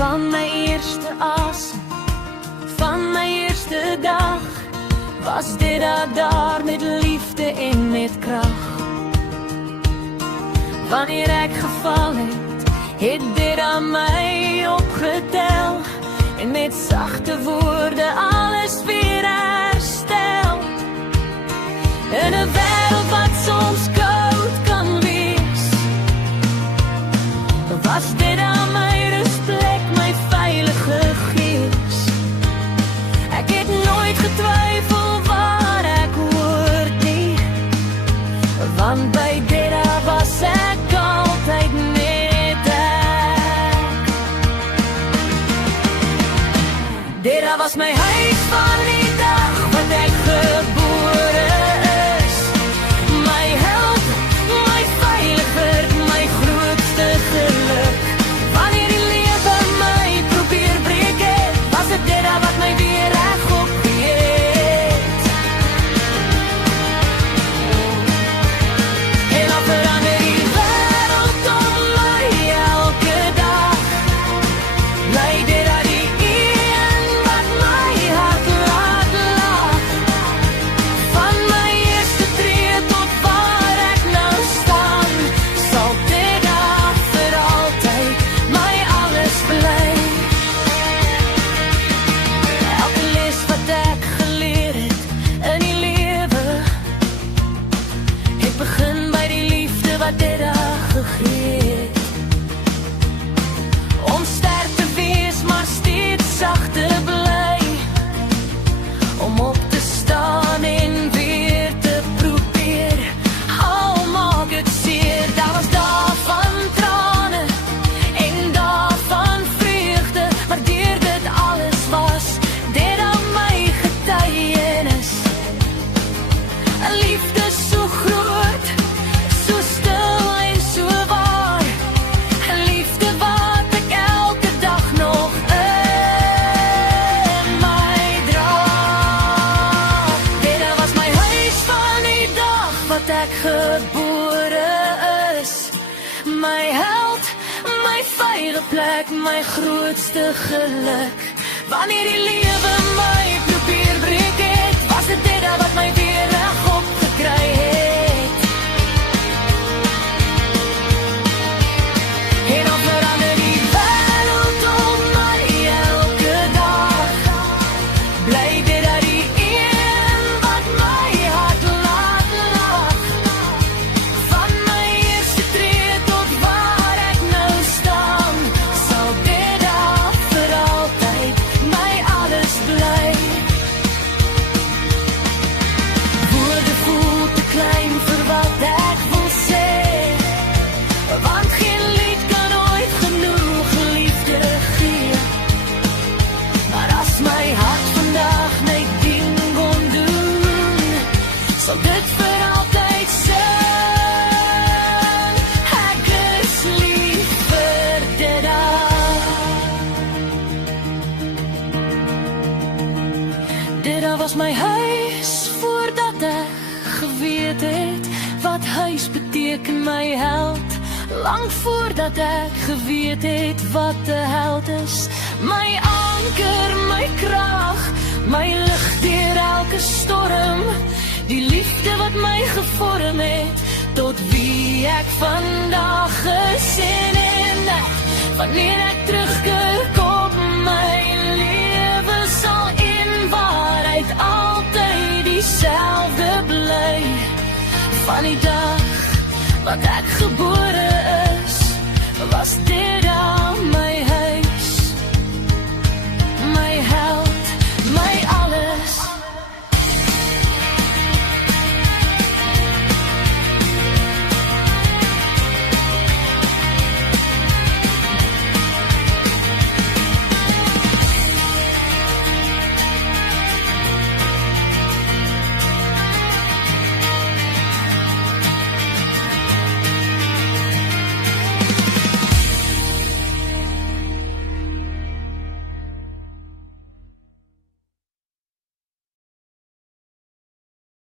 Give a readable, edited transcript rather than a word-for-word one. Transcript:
Van my eerste asem, van my eerste dag, was dit daar met liefde en met krag. Wanneer ek geval het dit aan my opgetel, en met sagte woorde alles weer herstel. In 'n wêreld wat soms koud kan wees, was dit aan my rusplek, my veilige gees. Ek het nooit getwyfel waar ek hoort nie, want by dit was ek altyd net ek. Dit was my huis van die dag wat ek gebore is, my held, my veiliger, my grootste geluk. Wanneer die lewe my probeer breek het, was dit wat my weer reg opgeet. En dan verander die wêreld om my elke dag, bly dit die een wat my hart laat lag. Van my eerste tree tot waar ek nou staan, sal dit vir altyd my alles bly. Elke les wat ek geleer het in die lewe, het begin by die liefde wat dit gegee het. Om sterk te wees, maar steeds sag te bly, om op te staan en weer te probeer, al maak het seer. Daar was dae van trane en dae van vreugde, maar deur dit alles was dit aan my getuienis. 'n Liefde so groot, so stil en so waar, 'n liefde wat ek elke dag nog in my dra. Dit was my huis van die dag wat ek gebore is, my held, my veilige plek, my grootste geluk. Wanneer die lewe my probeer breek het, was dit wat my weer reg opgekry het. En dan verander die wêreld om my elke dag, bly dit die een wat my hart laat lag. Van my eerste tree tot waar ek nou staan, sal dit vir altyd my alles bly. Woorde voel te klein vir wat ek wil sê, want geen lied kan ooit genoeg liefde gee. Maar as my hart vandag net ding kon doen, sal dit vir altyd sing, ek is lief vir dit. Dit was my huis voordat ek geweet het wat huis beteken, my held. Lang voordat ek geweet het wat 'n held is, my anker, my krag, my lig deur elke storm, die liefde wat my gevorm het tot wie ek vandag gesien het. Wanneer ek terugkyk op my lewe, sal in waarheid altyd dieselfde bly. Van die dag wat ek gebore is, was dit aan my huis, my held, my alles.